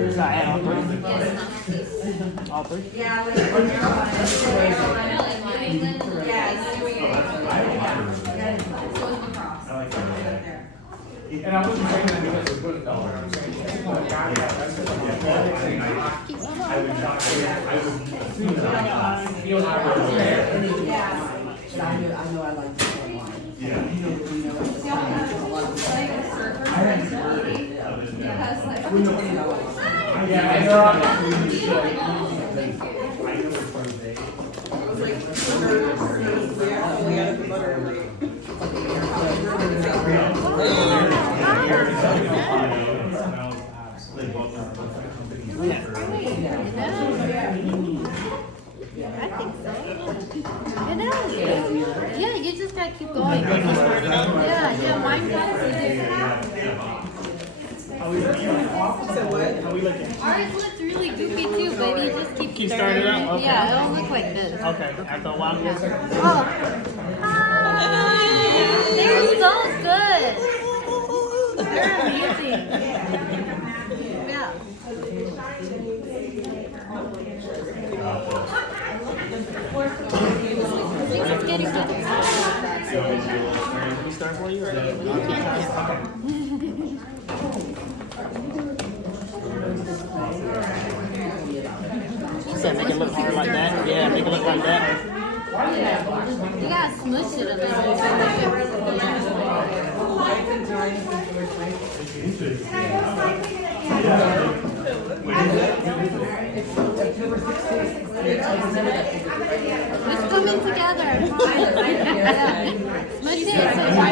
Does that add all three? All three? And I wasn't saying that because it's good dollar. I'm saying that's what I got. That's what I would assume that I feel how I was there. But I know I like to play wine. Yeah. You know, we know it's a lot of we know what you know. Yeah, I know. I think so. You know? Yeah, you just gotta keep going. Yeah, mine does. Ours looks really goofy too, but you just keep starting it up? Okay. Yeah, it'll look like this. Okay, after a while. Oh. They're so good. They're amazing. Yeah. I think it's getting good. You start for you or? You said make it look hard like that? Yeah, make it look like that. You gotta smush it a little It's coming together. Yeah. Smush it.